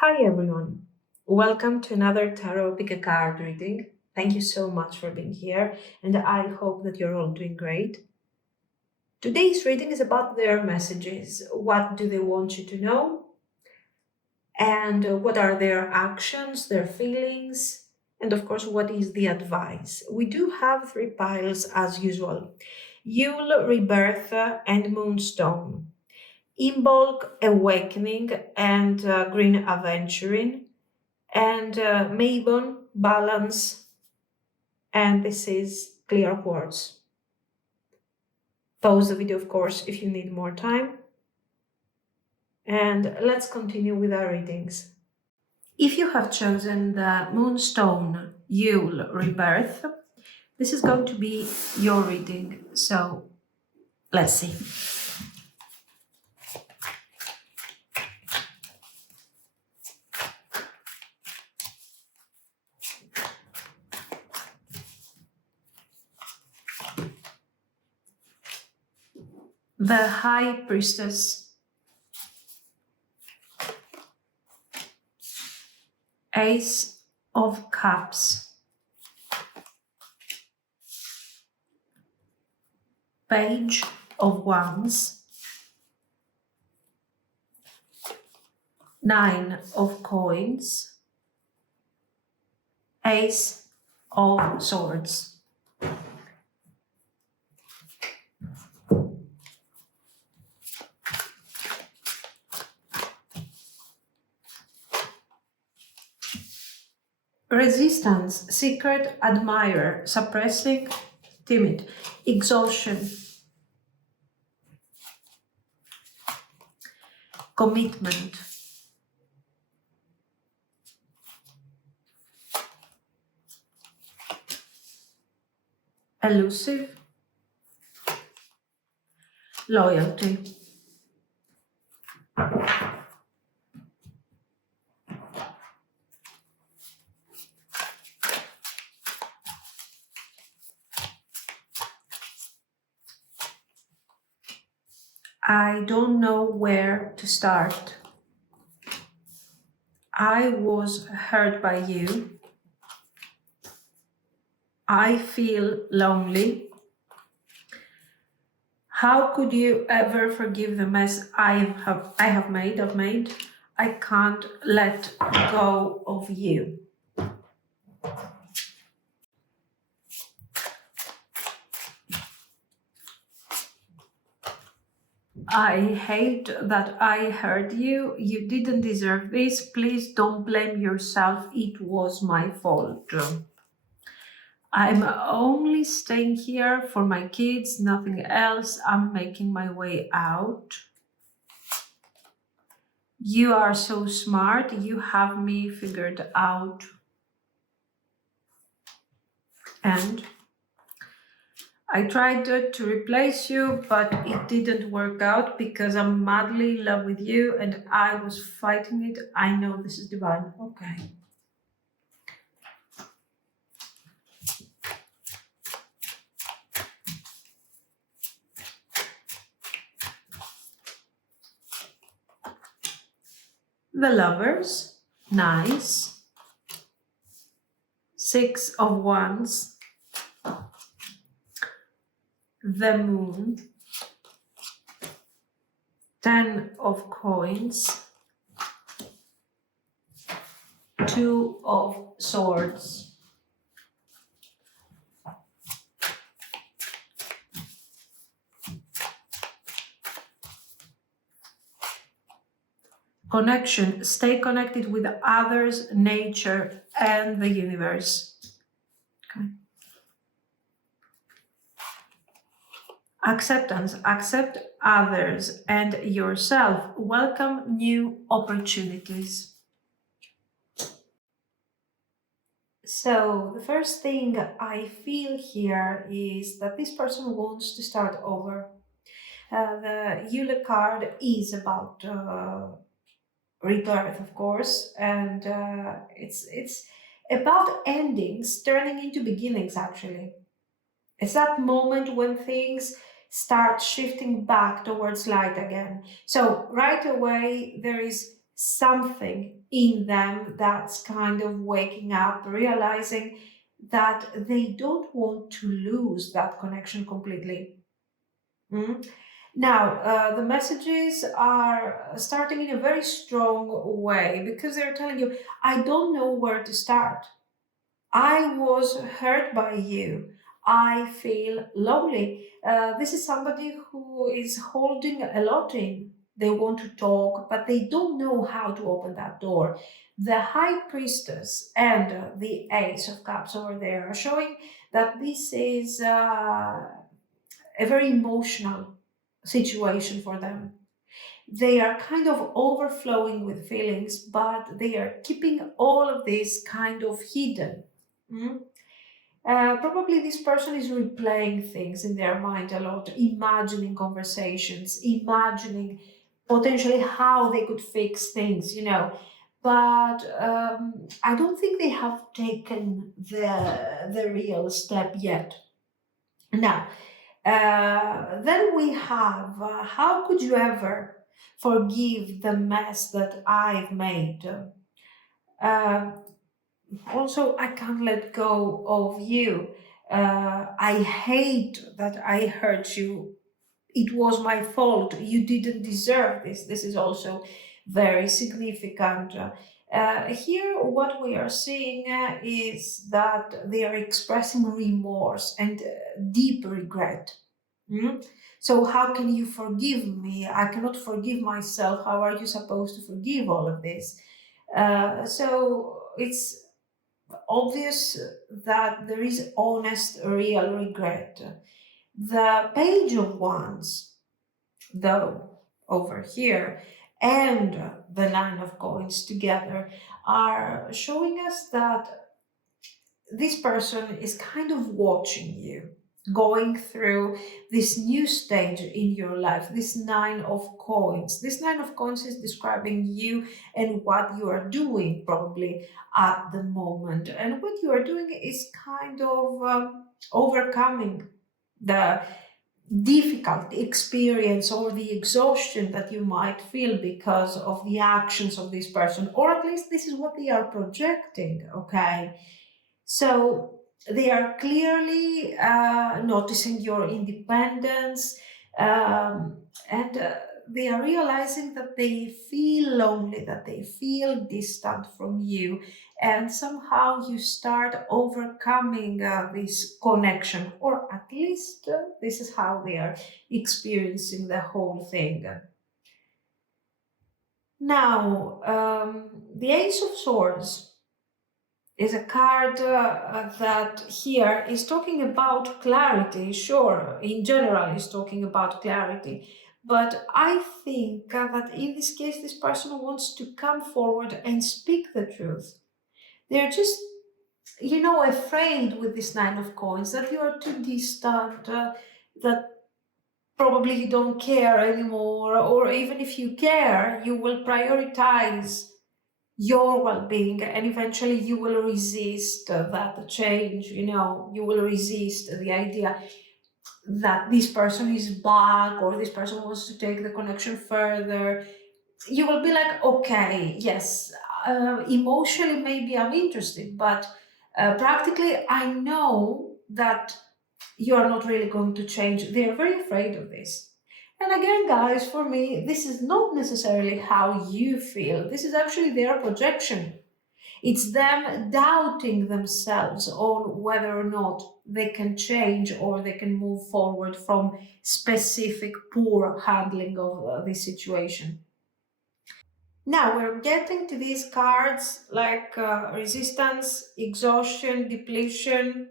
Hi everyone, welcome to another tarot pick a card reading. Thank you so much for being here, and I hope that you're all doing great. Today's reading is about their messages. What do they want you to know? And what are their actions, their feelings, and of course, what is the advice? We do have three piles as usual: YULE, Rebirth, and Moonstone. IMBOLC, Awakening, and Green Aventurin, and MABON, Balance, and this is Clear Quartz. Pause the video, of course, if you need more time. And let's continue with our readings. If you have chosen the Moonstone, YULE, Rebirth, this is going to be your reading. So let's see. The High Priestess, Ace of Cups, Page of Wands, Nine of Coins, Ace of Swords. Resistance, secret, admirer, suppressing, timid, exhaustion, commitment, elusive, loyalty. I don't know where to start. I was hurt by you. I feel lonely. How could you ever forgive the mess I have made? I can't let go of you. I hate that I hurt you. You didn't deserve this. Please don't blame yourself. It was my fault. I'm only staying here for my kids, nothing else. I'm making my way out. You are so smart. You have me figured out. And I tried to replace you, but it didn't work out because I'm madly in love with you and I was fighting it. I know this is divine. Okay. The Lovers, nice. Six of Wands. The Moon. 10 of Coins. Two of Swords. Connection, stay connected with others, nature, and the universe. Okay. Acceptance, accept others and yourself. Welcome new opportunities. So the first thing I feel here is that this person wants to start over. The YULE card is about rebirth, of course, and it's about endings turning into beginnings. Actually, it's that moment when things start shifting back towards light again. So right away there is something in them that's kind of waking up, realizing that they don't want to lose that connection completely. Mm? Now, the messages are starting in a very strong way because they're telling you, I don't know where to start. I was hurt by you. I feel lonely. This is somebody who is holding a lot in. They want to talk, but they don't know how to open that door. The High Priestess and the Ace of Cups over there are showing that this is a very emotional situation for them. They are kind of overflowing with feelings, but they are keeping all of this kind of hidden. Mm? Probably this person is replaying things in their mind a lot, imagining conversations, imagining potentially how they could fix things, you know. But I don't think they have taken the real step yet. Now, then we have how could you ever forgive the mess that I've made? Uh, Also, I can't let go of you. I hate that I hurt you. It was my fault. You didn't deserve this. This is also very significant. Here, what we are seeing is that they are expressing remorse and deep regret. Mm? So, how can you forgive me? I cannot forgive myself. How are you supposed to forgive all of this? So, it's obvious that there is honest, real regret. The Page of Wands, though, over here, and the Nine of Coins together are showing us that this person is kind of watching you going through this new stage in your life, this Nine of Coins. This Nine of Coins is describing you and what you are doing probably at the moment. And what you are doing is kind of overcoming the difficult experience or the exhaustion that you might feel because of the actions of this person, or at least this is what they are projecting, okay? So they are clearly noticing your independence, and they are realizing that they feel lonely, that they feel distant from you, and somehow you start overcoming this connection, or at least this is how they are experiencing the whole thing. Now, the Ace of Swords is a card that here is talking about clarity. Sure, in general, is talking about clarity. But I think that in this case, this person wants to come forward and speak the truth. They're just, you know, afraid with this Nine of Coins that you are too distant, that probably you don't care anymore, or even if you care, you will prioritize your well-being, and eventually you will resist that change. You know, you will resist the idea that this person is back or this person wants to take the connection further. You will be like, okay, yes, emotionally maybe I'm interested, but practically I know that you are not really going to change. They're very afraid of this. And again, guys, for me, this is not necessarily how you feel. This is actually their projection. It's them doubting themselves on whether or not they can change or they can move forward from specific poor handling of this situation. Now we're getting to these cards like resistance, exhaustion, depletion,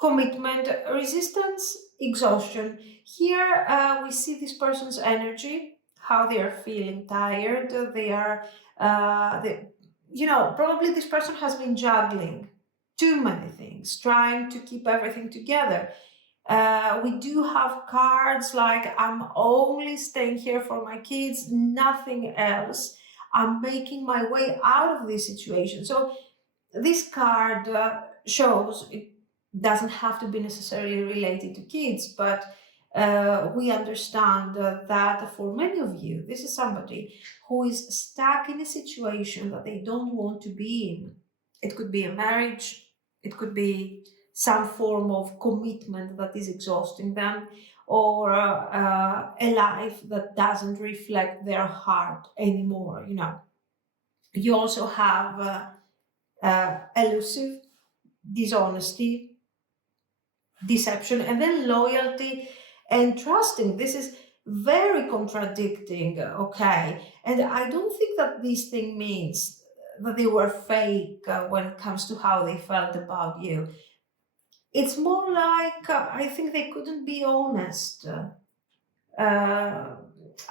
commitment, resistance, exhaustion. Here we see this person's energy, how they are feeling tired. You know, probably this person has been juggling too many things, trying to keep everything together. We do have cards like I'm only staying here for my kids, nothing else. I'm making my way out of this situation. So this card shows it doesn't have to be necessarily related to kids, but We understand that for many of you, this is somebody who is stuck in a situation that they don't want to be in. It could be a marriage, it could be some form of commitment that is exhausting them, or a life that doesn't reflect their heart anymore. You also have elusive, dishonesty, deception, and then loyalty and trusting. This is very contradicting, okay? And I don't think that this thing means that they were fake when it comes to how they felt about you. It's more like I think they couldn't be honest. Uh,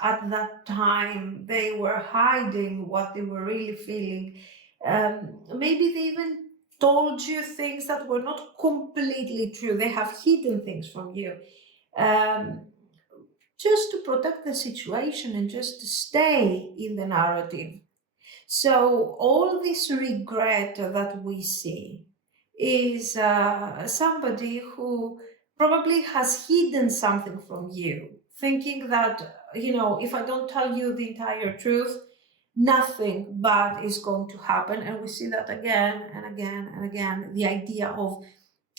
at that time, they were hiding what they were really feeling. Maybe they even told you things that were not completely true. They have hidden things from you, um, just to protect the situation and just to stay in the narrative. So all this regret that we see is somebody who probably has hidden something from you, thinking that, if I don't tell you the entire truth, nothing bad is going to happen. And we see that again and again and again, the idea of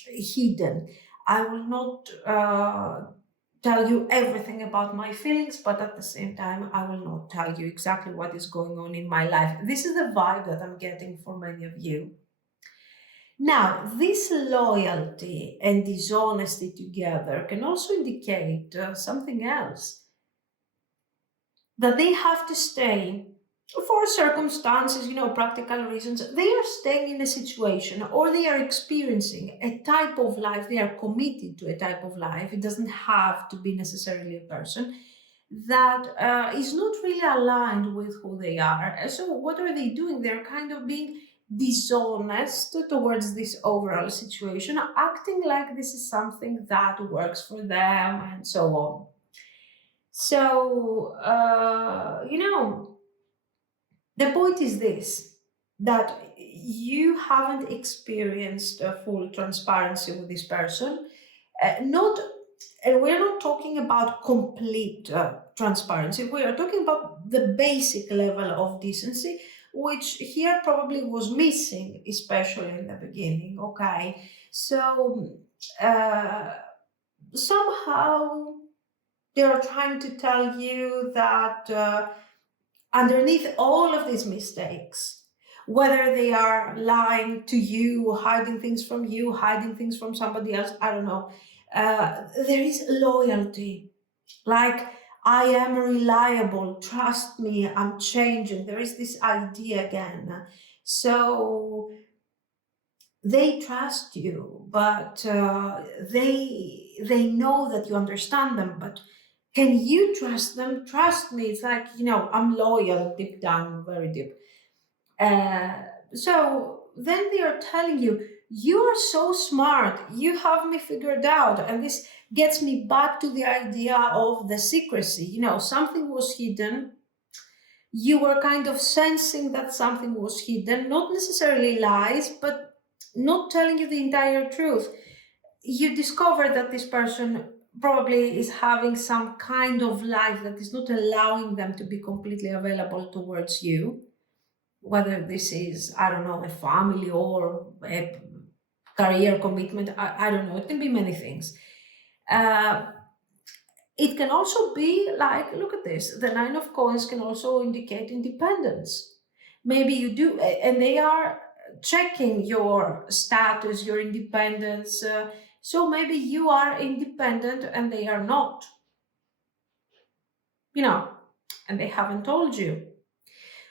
hidden. I will not tell you everything about my feelings, but at the same time, I will not tell you exactly what is going on in my life. This is the vibe that I'm getting for many of you. Now, this loyalty and dishonesty together can also indicate something else, that they have to stay for circumstances, practical reasons. They are staying in a situation, or they are experiencing a type of life. They are committed to a type of life. It doesn't have to be necessarily a person that is not really aligned with who they are. So what are they doing? They're kind of being dishonest towards this overall situation, acting like this is something that works for them and so on. So, the point is this, that you haven't experienced a full transparency with this person. Not, and we're not talking about complete transparency. We are talking about the basic level of decency, which here probably was missing, especially in the beginning. Okay, so uh, somehow they are trying to tell you that underneath all of these mistakes, whether they are lying to you, hiding things from you, hiding things from somebody else, I don't know, there is loyalty. Like, I am reliable, trust me, I'm changing. There is this idea again. So they trust you, but they know that you understand them. But can you trust them? Trust me. It's like, I'm loyal deep down, very deep. Uh, so then they are telling you, you are so smart, you have me figured out. And this gets me back to the idea of the secrecy. Something was hidden. You were kind of sensing that something was hidden, not necessarily lies, but not telling you the entire truth. You discover that this person probably is having some kind of life that is not allowing them to be completely available towards you, whether this is, I don't know, a family or a career commitment. I don't know, it can be many things. uh, it can also be like, look at this, the Nine of Coins can also indicate independence. Maybe you do, and they are checking your status, your independence. So maybe you are independent and they are not, and they haven't told you.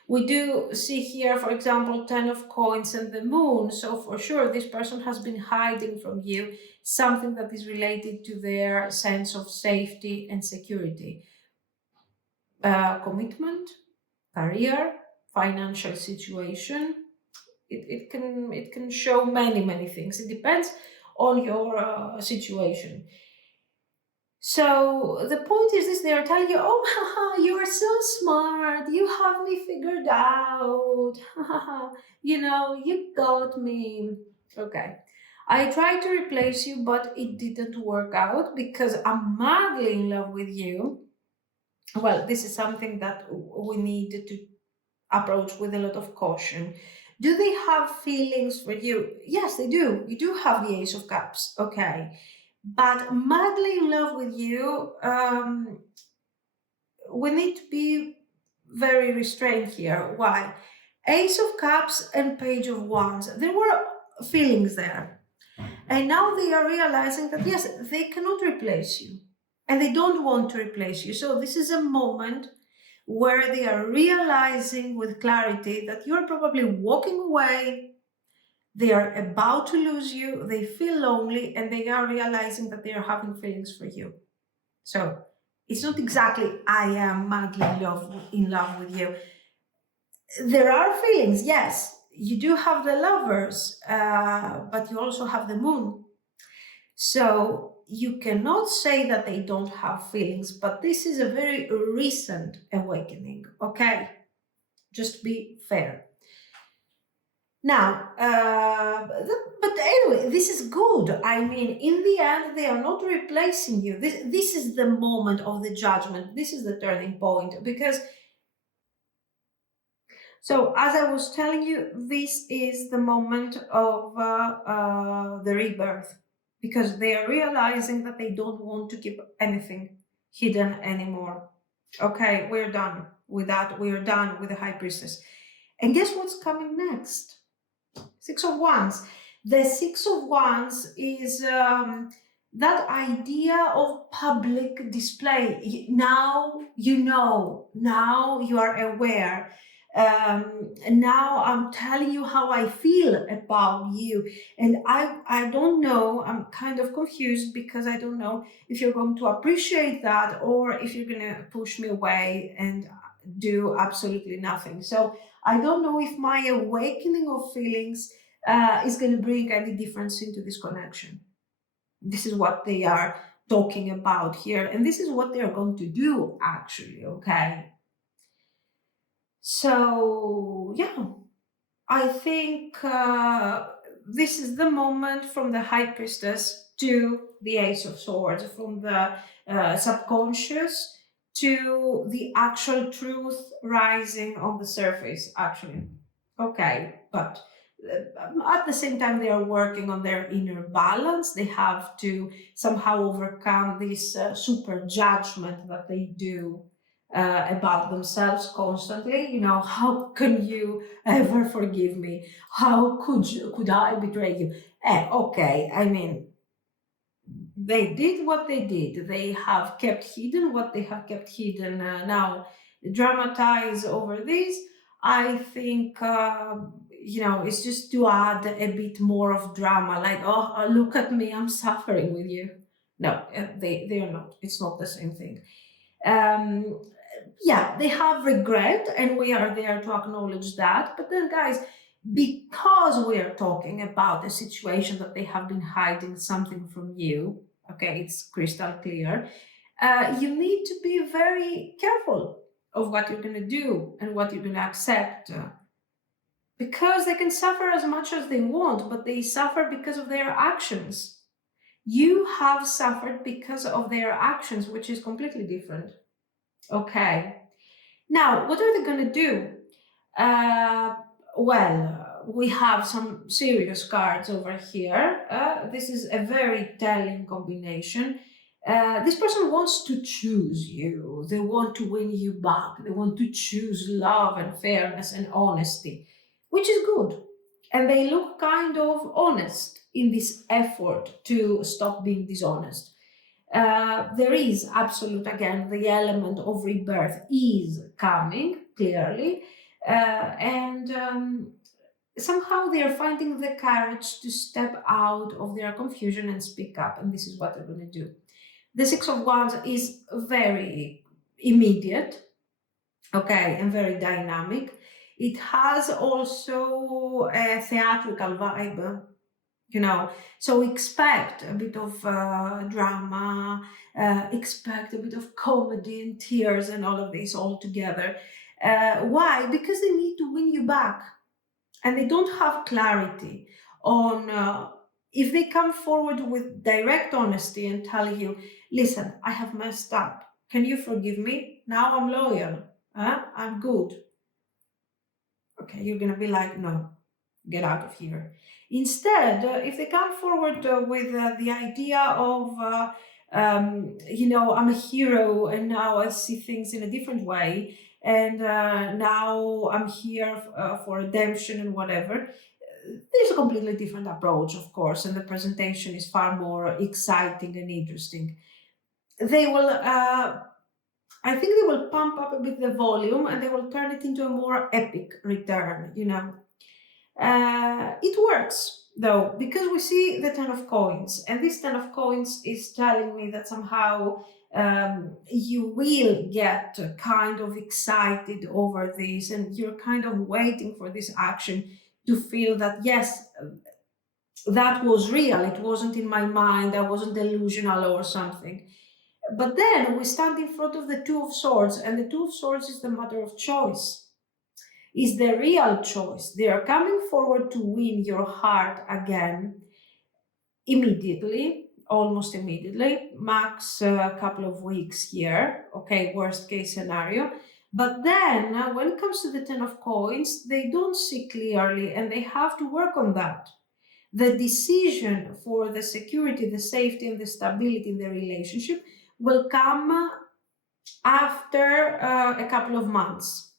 We do see here, for example, 10 of Coins and the Moon. So for sure, this person has been hiding from you something that is related to their sense of safety and security. Commitment, career, financial situation. It can show many things. It depends on your situation. So the point is this: they are telling you, "Oh, haha, you are so smart. You have me figured out. You got me." Okay. I tried to replace you, but it didn't work out because I'm madly in love with you. Well, this is something that we need to approach with a lot of caution. Do they have feelings for you? Yes, they do. You do have the Ace of Cups, okay. But madly in love with you, we need to be very restrained here. Why? Ace of Cups and Page of Wands, there were feelings there. And now they are realizing that, yes, they cannot replace you. And they don't want to replace you. So this is a moment where they are realizing with clarity that you're probably walking away, they are about to lose you, they feel lonely, and they are realizing that they are having feelings for you. So it's not exactly I am madly in love with you. There are feelings, yes. You do have the lovers, but you also have the moon. So you cannot say that they don't have feelings, but this is a very recent awakening, okay? Just be fair. Now, but anyway, this is good. I mean, in the end, they are not replacing you. This is the moment of the judgment. This is the turning point. Because, so as I was telling you, this is the moment of the rebirth. Because they are realizing that they don't want to keep anything hidden anymore. Okay, we're done with that. We are done with the High Priestess. And guess what's coming next? Six of Wands. The Six of Wands is that idea of public display. Now you know, now you are aware. Now I'm telling you how I feel about you. And I don't know, I'm kind of confused because I don't know if you're going to appreciate that or if you're going to push me away and do absolutely nothing. So I don't know if my awakening of feelings is going to bring any difference into this connection. This is what they are talking about here, and this is what they are going to do, actually, okay? So, yeah, I think this is the moment from the High Priestess to the Ace of Swords, from the subconscious to the actual truth rising on the surface, actually. Okay, but at the same time, they are working on their inner balance. They have to somehow overcome this super judgment that they do about themselves constantly. You know, how can you ever forgive me? How could I betray you? Okay, I mean, they did what they did. They have kept hidden what they have kept hidden. Now, dramatize over this. I think it's just to add a bit more of drama. Like, oh, look at me, I'm suffering with you. No, they are not. It's not the same thing. Um, yeah, they have regret, and we are there to acknowledge that. But then, guys, because we are talking about a situation that they have been hiding something from you, okay, it's crystal clear, you need to be very careful of what you're going to do and what you're going to accept. Because they can suffer as much as they want, but they suffer because of their actions. You have suffered because of their actions, which is completely different. Okay. Now, what are they going to do? We have some serious cards over here. This is a very telling combination. This person wants to choose you. They want to win you back. They want to choose love and fairness and honesty, which is good. And they look kind of honest in this effort to stop being dishonest. There is absolute, again, the element of rebirth is coming clearly, and somehow they are finding the courage to step out of their confusion and speak up, and this is what they're going to do. The Six of Wands is very immediate, okay, and very dynamic. It has also a theatrical vibe, so expect a bit of drama, expect a bit of comedy and tears and all of this all together. Why? Because they need to win you back, and they don't have clarity on If they come forward with direct honesty and tell you, listen, I have messed up. Can you forgive me? Now I'm loyal. I'm good. Okay, you're going to be like, no, get out of here. Instead, if they come forward with the idea of, I'm a hero and now I see things in a different way, and now I'm here for redemption and whatever, there's a completely different approach, of course, and the presentation is far more exciting and interesting. They will, I think they will pump up a bit the volume and they will turn it into a more epic return. It works though, because we see the Ten of Coins, and this Ten of Coins is telling me that somehow you will get kind of excited over this, and you're kind of waiting for this action to feel that, yes, that was real, it wasn't in my mind, I wasn't delusional or something. But then we stand in front of the Two of Swords, and the Two of Swords is the matter of choice, is the real choice. They are coming forward to win your heart again immediately, almost immediately, max a couple of weeks here, okay, worst case scenario. But then when it comes to the Ten of Coins, they don't see clearly and they have to work on that. The decision for the security, the safety, and the stability in the relationship will come after a couple of months.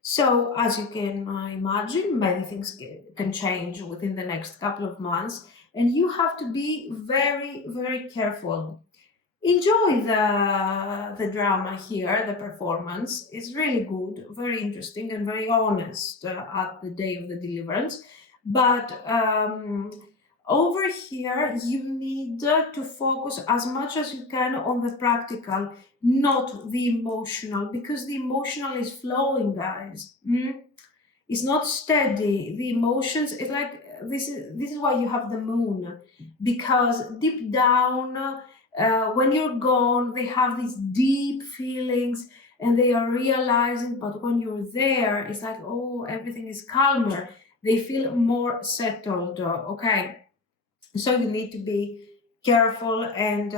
So, as you can imagine, many things can change within the next couple of months, and you have to be very, very careful. Enjoy the drama here, the performance is really good, very interesting, and very honest at the day of the deliverance. But over here, you need to focus as much as you can on the practical, not the emotional, because the emotional is flowing, guys. It's not steady. The emotions, it's like this is why you have the moon, because deep down, when you're gone, they have these deep feelings and they are realizing, but when you're there, it's like, oh, everything is calmer. They feel more settled. Okay. So you need to be careful and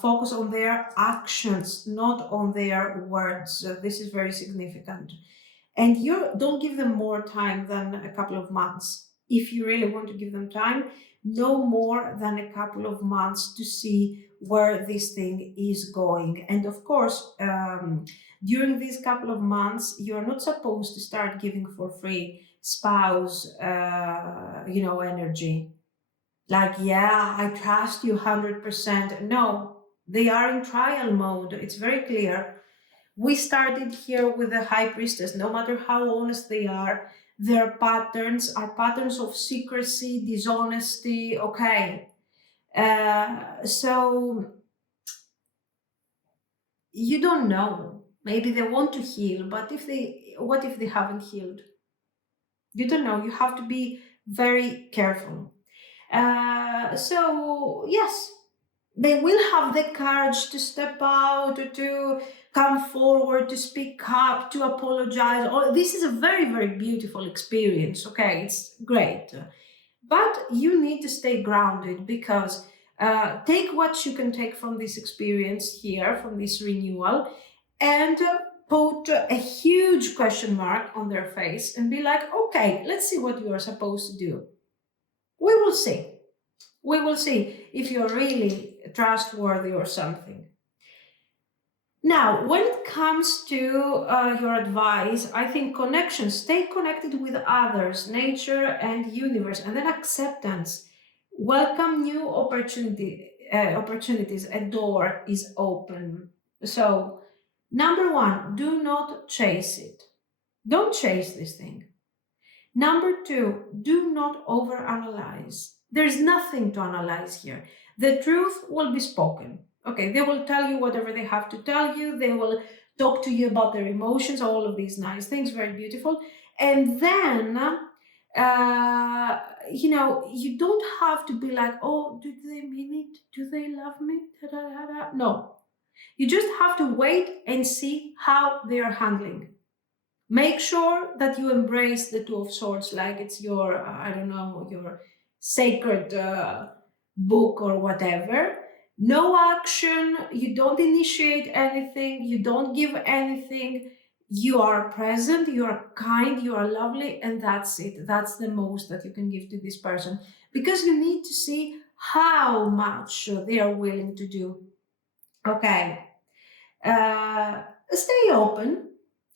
focus on their actions, not on their words. This is very significant. And you don't give them more time than a couple of months. If you really want to give them time, no more than a couple of months to see where this thing is going. And of course, during these couple of months, you're not supposed to start giving for free spouse, energy. Like, yeah, I trust you 100%. No, they are in trial mode. It's very clear. We started here with the High Priestess. No matter how honest they are, their patterns are patterns of secrecy, dishonesty. Okay. So you don't know. Maybe they want to heal, but what if they haven't healed? You don't know. You have to be very careful. So yes, they will have the courage to step out, to come forward, to speak up, to apologize. This is a very, very beautiful experience. Okay, it's great. But you need to stay grounded, because take what you can take from this experience here, from this renewal, and put a huge question mark on their face and be like, okay, let's see what you are supposed to do. We will see. We will see if you're really trustworthy or something. Now, when it comes to your advice, I think connection, stay connected with others, nature and universe, and then acceptance. Welcome new opportunities. A door is open. So, number one, do not chase it. Don't chase this thing. Number two, do not overanalyze. There's nothing to analyze here. The truth will be spoken. Okay, they will tell you whatever they have to tell you. They will talk to you about their emotions, all of these nice things, very beautiful. And then, you don't have to be like, oh, do they mean it? Do they love me? Da, da, da, da. No. You just have to wait and see how they are handling. Make sure that you embrace the Two of Swords like it's your, sacred book or whatever. No action, you don't initiate anything, you don't give anything. You are present, you are kind, you are lovely, and that's it. That's the most that you can give to this person, because you need to see how much they are willing to do. Okay. Stay open,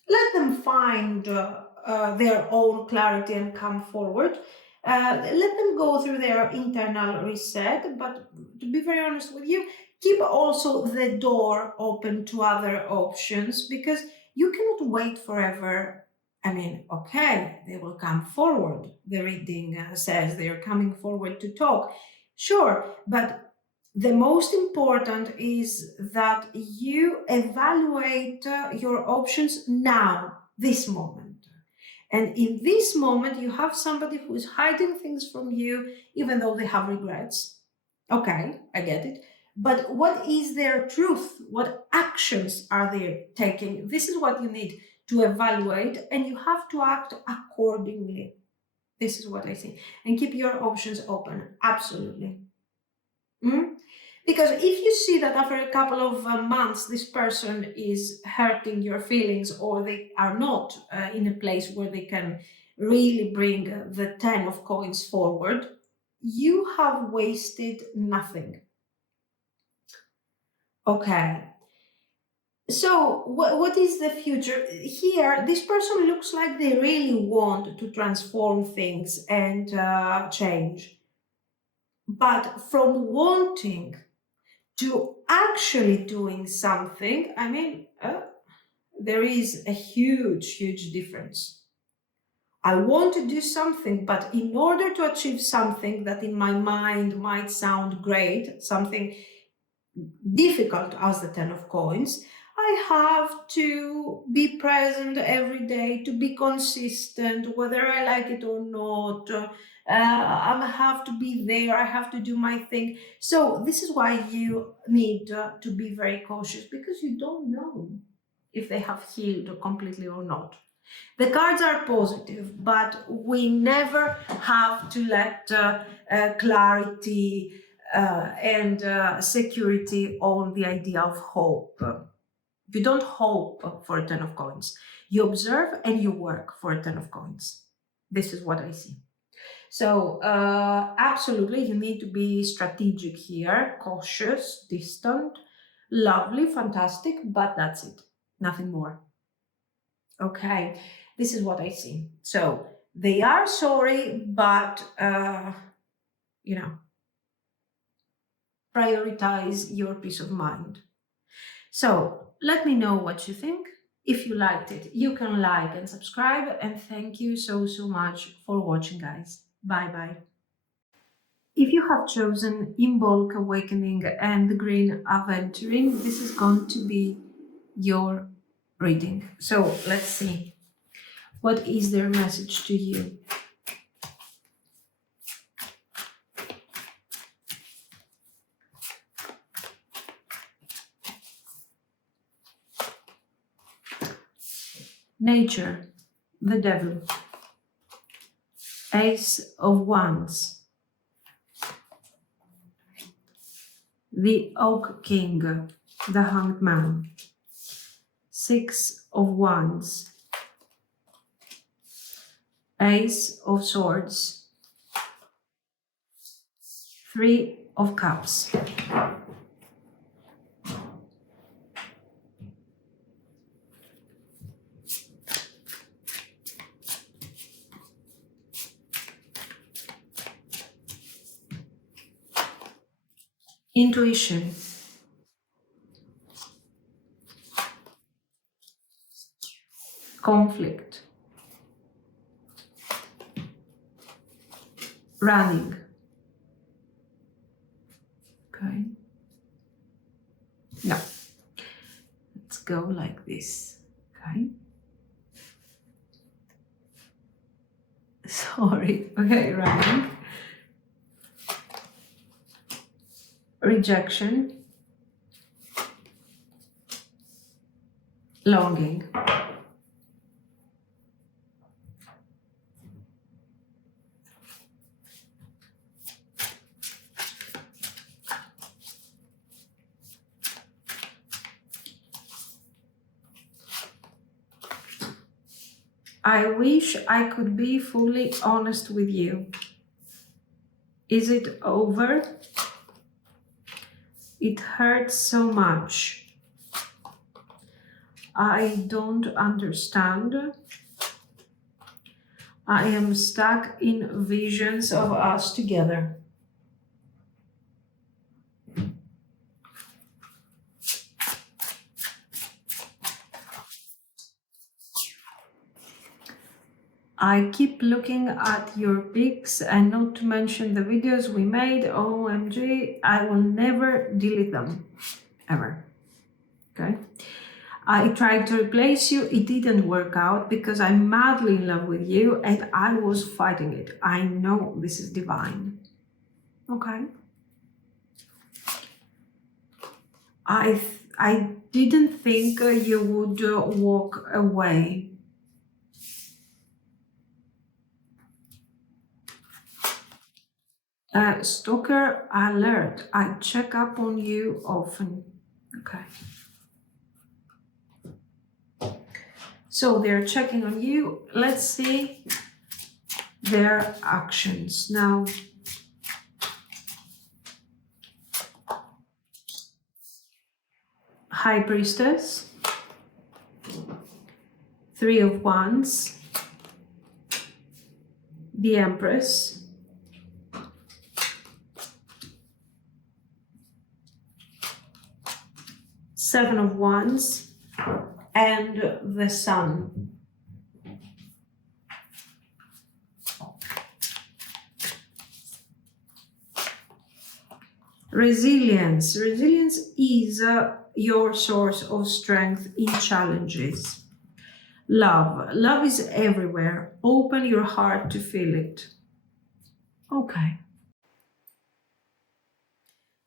let them find their own clarity and come forward. Let them go through their internal reset, but to be very honest with you, keep also the door open to other options, because you cannot wait forever. I mean, okay, they will come forward. The reading says they are coming forward to talk. Sure, but the most important is that you evaluate your options now, this moment. And in this moment, you have somebody who is hiding things from you, even though they have regrets. Okay, I get it. But what is their truth? What actions are they taking? This is what you need to evaluate, and you have to act accordingly. This is what I see. And keep your options open. Absolutely. Because if you see that after a couple of months this person is hurting your feelings, or they are not in a place where they can really bring the 10 of coins forward, you have wasted nothing. Okay. So what is the future? Here, this person looks like they really want to transform things and change. But from wanting to actually doing something, I mean, there is a huge, huge difference. I want to do something, but in order to achieve something that in my mind might sound great, something difficult as the 10 of coins, I have to be present every day, to be consistent, whether I like it or not. I have to be there, I have to do my thing. So this is why you need to be very cautious, because you don't know if they have healed completely or not. The cards are positive, but we never have to let clarity and security on the idea of hope. You don't hope for a 10 of coins. You observe and you work for a 10 of coins. This is what I see. So absolutely, you need to be strategic here, cautious, distant, lovely, fantastic, but that's it. Nothing more. Okay, this is what I see. So they are sorry, but prioritize your peace of mind. So let me know what you think. If you liked it, you can like and subscribe. And thank you so much for watching, guys. Bye. If you have chosen IMBOLC Awakening and the Green Aventuring, this is going to be your reading. So let's see. What is their message to you? Nature, the Devil, Ace of Wands, the Oak King, the Hanged Man, Six of Wands, Ace of Swords, Three of Cups. Intuition, conflict, running. Okay. No. Let's go like this. Okay. Sorry. Okay, running. Rejection. Longing. I wish I could be fully honest with you. Is it over? It hurts so much. I don't understand. I am stuck in visions of us together. I keep looking at your pics, and not to mention the videos we made. OMG, I will never delete them. Ever. Okay? I tried to replace you, it didn't work out because I'm madly in love with you and I was fighting it. I know this is divine. Okay. I didn't think you would walk away. Stalker alert. I check up on you often. Okay. So they're checking on you. Let's see their actions. Now, High Priestess, Three of Wands, the Empress, Seven of Wands, and the Sun. Resilience. Resilience is your source of strength in challenges. Love. Love is everywhere. Open your heart to feel it. Okay.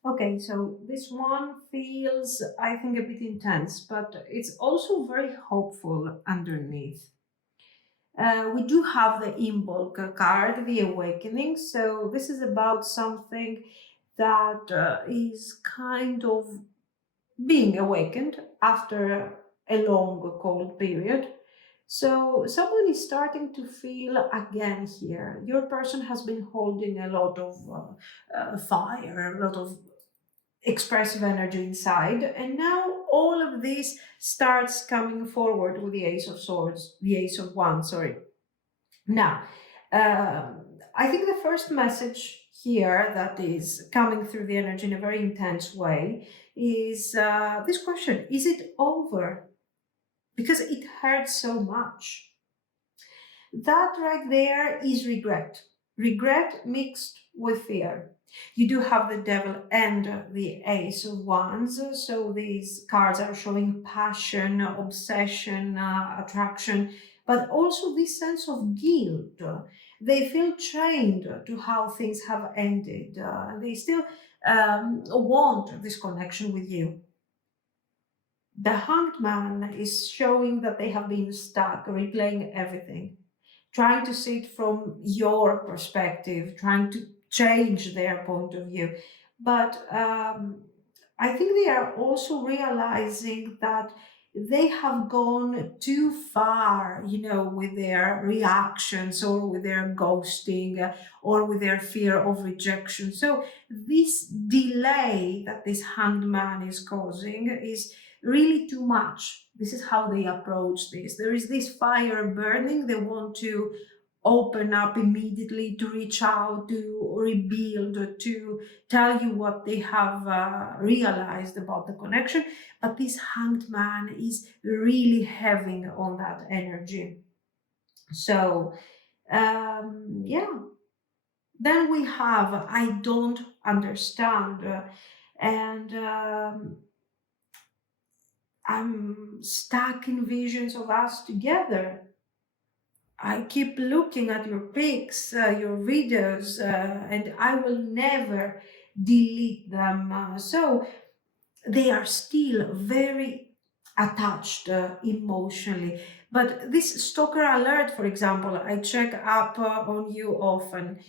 Okay, so this one feels, I think, a bit intense, but it's also very hopeful underneath. We do have the IMBOLC card, the awakening. So this is about something that is kind of being awakened after a long cold period. So someone is starting to feel again here. Your person has been holding a lot of fire, a lot of expressive energy inside, and now all of this starts coming forward with the Ace of Swords, the Ace of Wands, sorry. Now, I think the first message here that is coming through the energy in a very intense way is this question: is it over? Because it hurts so much. That right there is regret. Regret mixed with fear. You do have the devil and the ace of wands, so these cards are showing passion, obsession, attraction, but also this sense of guilt. They feel chained to how things have ended. They still want this connection with you. The hanged man is showing that they have been stuck, replaying everything, trying to see it from your perspective, trying to change their point of view. But I think they are also realizing that they have gone too far, with their reactions or with their ghosting or with their fear of rejection. So, this delay that this hanged man is causing is really too much. This is how they approach this. There is this fire burning. They want to open up immediately, to reach out, to rebuild, to tell you what they have realized about the connection. But this hanged man is really having on that energy. So, yeah. Then we have I don't understand. And I'm stuck in visions of us together. I keep looking at your pics, your videos, and I will never delete them. So they are still very attached emotionally. But this stalker alert, for example, I check up on you often,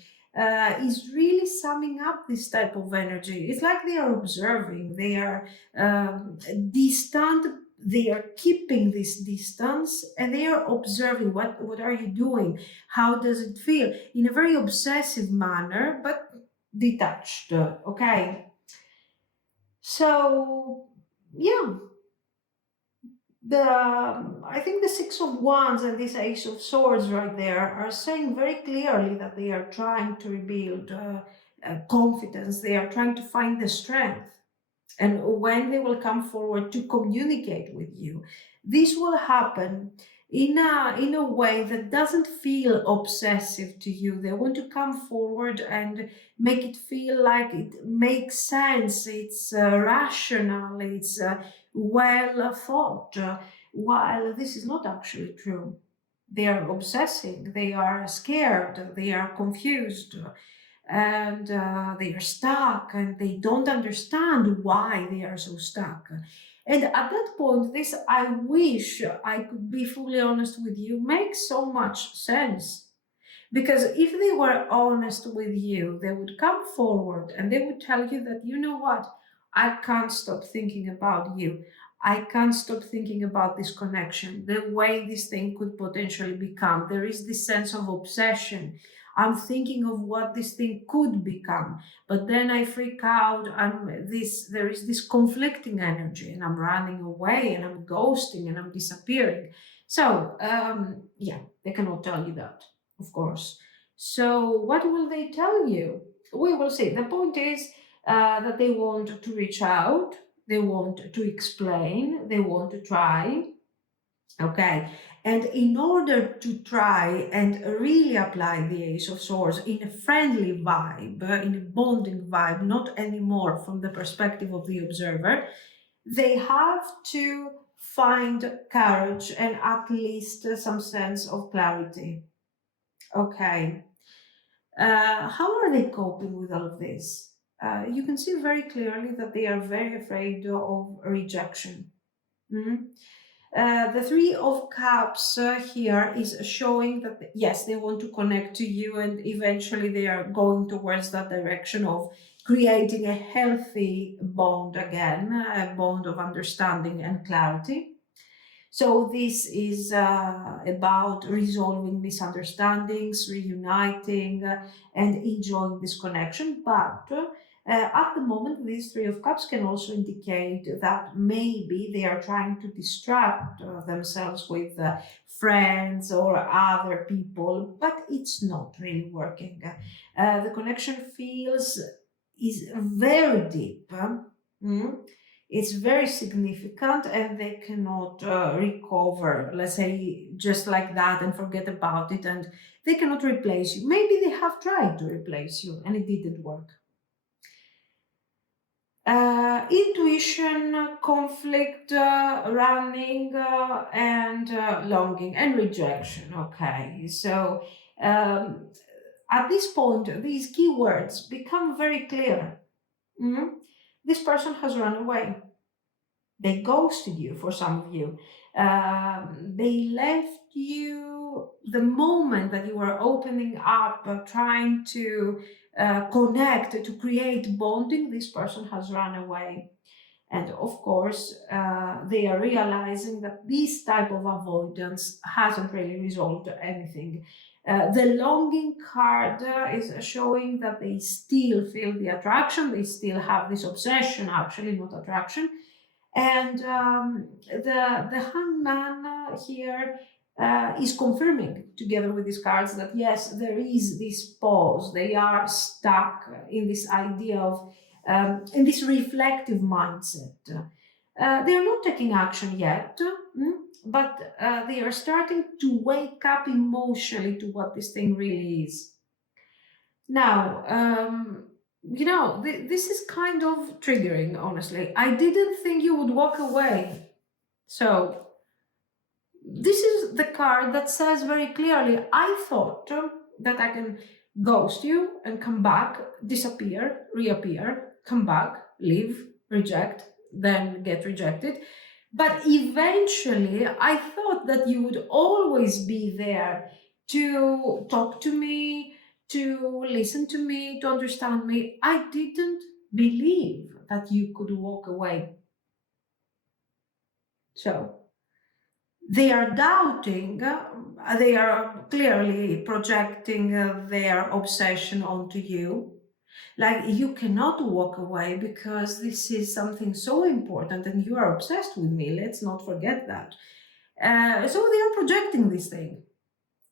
is really summing up this type of energy. It's like they are observing, they are distant, they are keeping this distance and they are observing what are you doing, how does it feel, in a very obsessive manner, but detached. Okay, so yeah, the I think the Six of Wands and this Ace of Swords right there are saying very clearly that they are trying to rebuild confidence. They are trying to find the strength. And when they will come forward to communicate with you, this will happen in a way that doesn't feel obsessive to you. They want to come forward and make it feel like it makes sense, it's rational, it's well thought, while this is not actually true. They are obsessing, they are scared, they are confused, and they are stuck and they don't understand why they are so stuck. And at that point, this I wish I could be fully honest with you makes so much sense. Because if they were honest with you, they would come forward and they would tell you that, you know what, I can't stop thinking about you. I can't stop thinking about this connection, the way this thing could potentially become. There is this sense of obsession. I'm thinking of what this thing could become, but then I freak out. There is this conflicting energy, and I'm running away, and I'm ghosting, and I'm disappearing. So, yeah, they cannot tell you that, of course. So, what will they tell you? We will see. The point is that they want to reach out, they want to explain, they want to try. Okay, and in order to try and really apply the Ace of Swords in a friendly vibe, in a bonding vibe, not anymore from the perspective of the observer, they have to find courage and at least some sense of clarity. Okay, how are they coping with all of this? You can see very clearly that they are very afraid of rejection. Mhm. The Three of Cups here is showing that, yes, they want to connect to you and eventually they are going towards that direction of creating a healthy bond again, a bond of understanding and clarity. So this is about resolving misunderstandings, reuniting, and enjoying this connection. But at the moment, these Three of Cups can also indicate that maybe they are trying to distract themselves with friends or other people, but it's not really working. The connection feels is very deep. Mm. It's very significant and they cannot recover, let's say, just like that and forget about it, and they cannot replace you. Maybe they have tried to replace you and it didn't work. Intuition, conflict, running, and longing and rejection. Okay, so um, at this point, these keywords become very clear. Mhm. This person has run away. They ghosted you for some of you. They left you the moment that you were opening up, trying to connect, to create bonding. This person has run away. And of course, they are realizing that this type of avoidance hasn't really resolved anything. The longing card is showing that they still feel the attraction, they still have this obsession, actually, not attraction, and the hangman here is confirming, together with these cards, that yes, there is this pause. They are stuck in this idea of, in this reflective mindset. They are not taking action yet, but they are starting to wake up emotionally to what this thing really is. Now, this is kind of triggering, honestly. I didn't think you would walk away. So, this is the card that says very clearly, I thought that I can ghost you and come back, disappear, reappear, come back, leave, reject, then get rejected. But eventually, I thought that you would always be there to talk to me, to listen to me, to understand me. I didn't believe that you could walk away. So they are doubting, they are clearly projecting their obsession onto you. Like, you cannot walk away because this is something so important and you are obsessed with me. Let's not forget that. So they are projecting this thing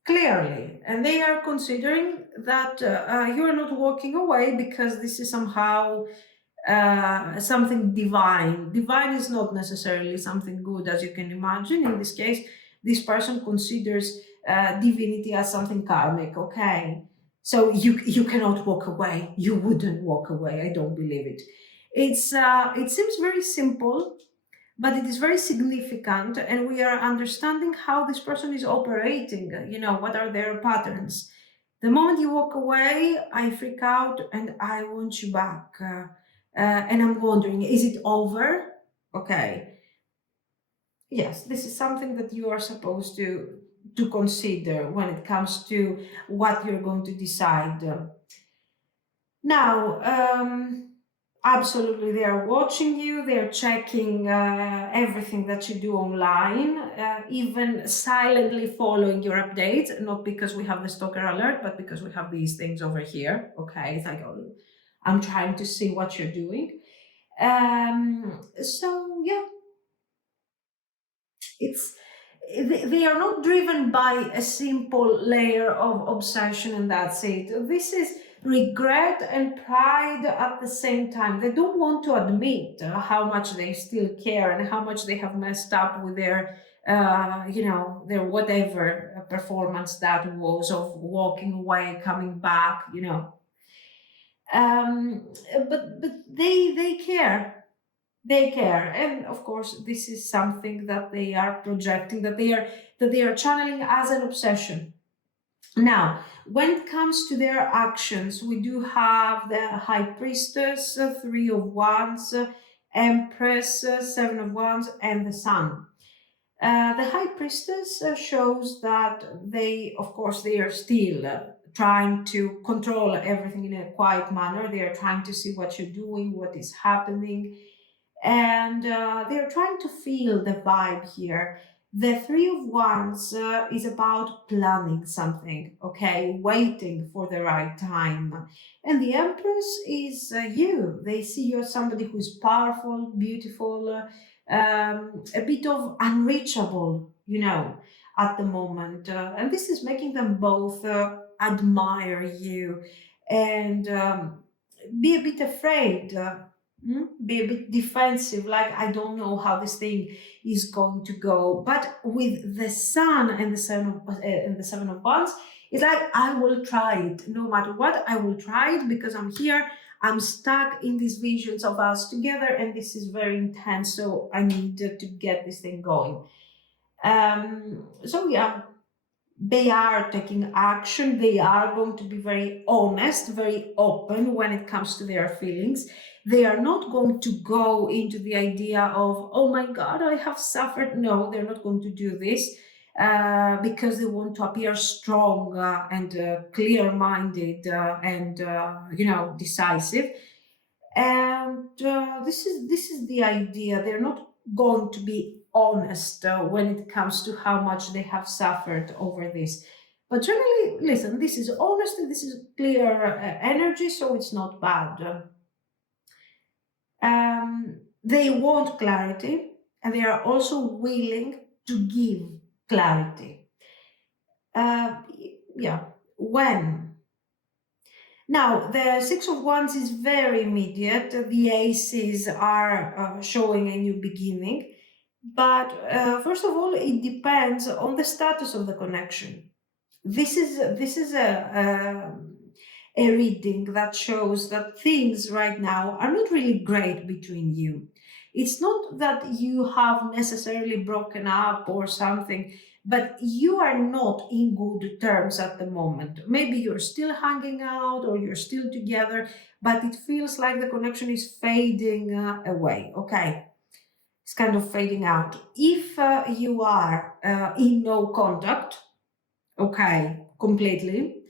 clearly, and they are considering that you are not walking away because this is somehow something divine. Divine is not necessarily something good, as you can imagine. In this case, this person considers divinity as something karmic. Okay, so you cannot walk away. You wouldn't walk away. I don't believe it. It seems very simple, but it is very significant, and we are understanding how this person is operating. You know, what are their patterns. The moment you walk away, I freak out and I want you back. And I'm wondering, is it over? Okay. Yes, this is something that you are supposed to consider when it comes to what you're going to decide. Now, absolutely, they are watching you, they are checking everything that you do online, even silently following your updates, not because we have the stalker alert, but because we have these things over here. Okay, it's like, oh, I'm trying to see what you're doing. So, yeah, it's they are not driven by a simple layer of obsession and that's it. This is regret and pride at the same time. They don't want to admit how much they still care and how much they have messed up with their their whatever performance that was of walking away, coming back, um, but they care. They care, and of course this is something that they are projecting, that they are channeling as an obsession. Now, when it comes to their actions, we do have the High Priestess, Three of Wands, Empress, Seven of Wands, and the Sun. The High Priestess shows that they, of course, they are still trying to control everything in a quiet manner. They are trying to see what you're doing, what is happening, and they're trying to feel the vibe here. The Three of Wands is about planning something, okay, waiting for the right time. And the Empress is you. They see you as somebody who is powerful, beautiful, a bit of unreachable, at the moment. And this is making them both admire you and be a bit afraid. Be a bit defensive, like, I don't know how this thing is going to go. But with the Sun and the Seven of Wands, it's like, I will try it no matter what. I will try it because I'm here. I'm stuck in these visions of us together, and this is very intense. So I need to get this thing going. So yeah, they are taking action. They are going to be very honest, very open when it comes to their feelings. They are not going to go into the idea of, oh my God, I have suffered. No, they're not going to do this because they want to appear strong and clear-minded and decisive. And this is the idea. They're not going to be honest when it comes to how much they have suffered over this. But generally, listen, this is honesty, this is clear energy, so it's not bad. They want clarity, and they are also willing to give clarity. Uh, yeah, when? Now, the Six of Wands is very immediate. The Aces are showing a new beginning. But first of all, it depends on the status of the connection. This is a reading that shows that things right now are not really great between you. It's not that you have necessarily broken up or something, but you are not in good terms at the moment. Maybe you're still hanging out or you're still together, but it feels like the connection is fading away. Okay, it's kind of fading out. If you are in no contact, okay, completely,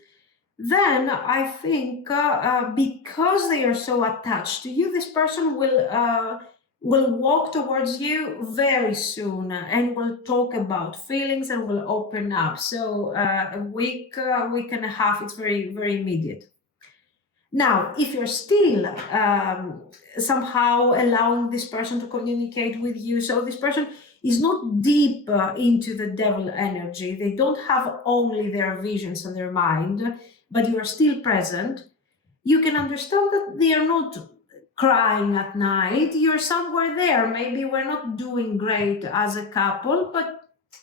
then I think because they are so attached to you, this person will walk towards you very soon and will talk about feelings and will open up. So a week and a half, it's very, very immediate. Now, if you're still somehow allowing this person to communicate with you, so this person is not deep into the devil energy, they don't have only their visions and their mind, but you are still present, you can understand that they are not crying at night. You're somewhere there. Maybe we're not doing great as a couple, but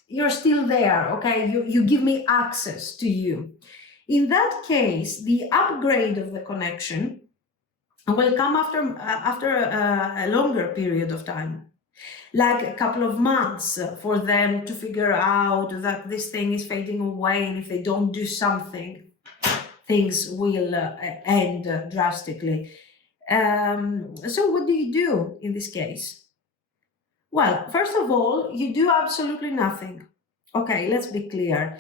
you're still there, okay? You give me access to you. In that case, the upgrade of the connection will come after a longer period of time, like a couple of months for them to figure out that this thing is fading away, and if they don't do something, things will end drastically. So what do you do in this case? Well, first of all, you do absolutely nothing. Okay, let's be clear.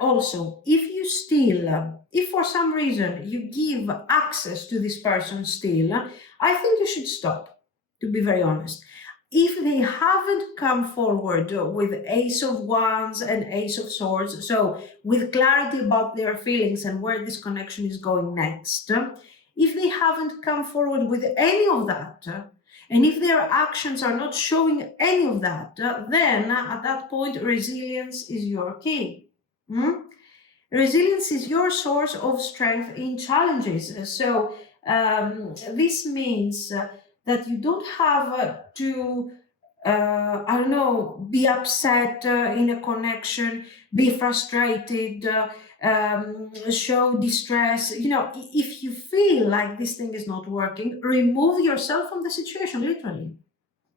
Also, if for some reason you give access to this person still, I think you should stop, to be very honest. If they haven't come forward with Ace of Wands and Ace of Swords, so with clarity about their feelings and where this connection is going next, if they haven't come forward with any of that, and if their actions are not showing any of that, then at that point, resilience is your key. Resilience is your source of strength in challenges. So this means that you don't have to, I don't know, be upset in a connection, be frustrated, show distress. You know, if you feel like this thing is not working, remove yourself from the situation, literally.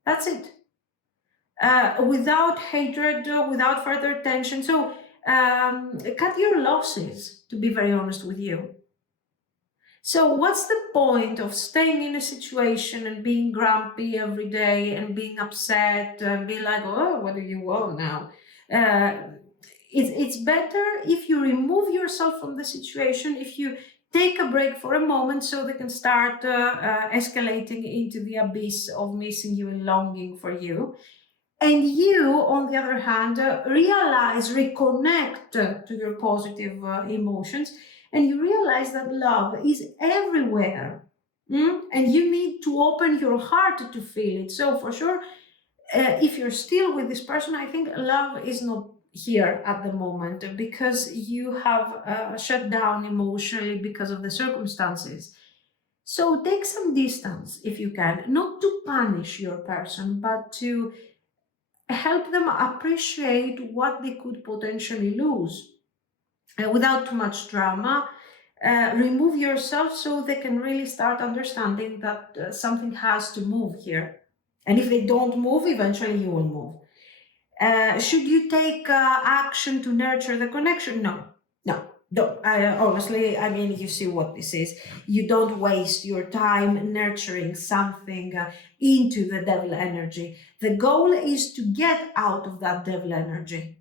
That's it. Without hatred, without further tension. So cut your losses, to be very honest with you. So what's the point of staying in a situation and being grumpy every day and being upset and be like, oh, what do you want now? It's better if you remove yourself from the situation, if you take a break for a moment so they can start escalating into the abyss of missing you and longing for you. And you, on the other hand, realize, reconnect to your positive emotions, and you realize that love is everywhere. And you need to open your heart to feel it. So, for sure, if you're still with this person, I think love is not here at the moment because you have shut down emotionally because of the circumstances. So, take some distance if you can, not to punish your person, but to help them appreciate what they could potentially lose without too much drama. Remove yourself so they can really start understanding that something has to move here. And if they don't move, eventually you will move. Should you take action to nurture the connection? No, no, don't. Honestly, I mean, you see what this is. You don't waste your time nurturing something into the devil energy. The goal is to get out of that devil energy.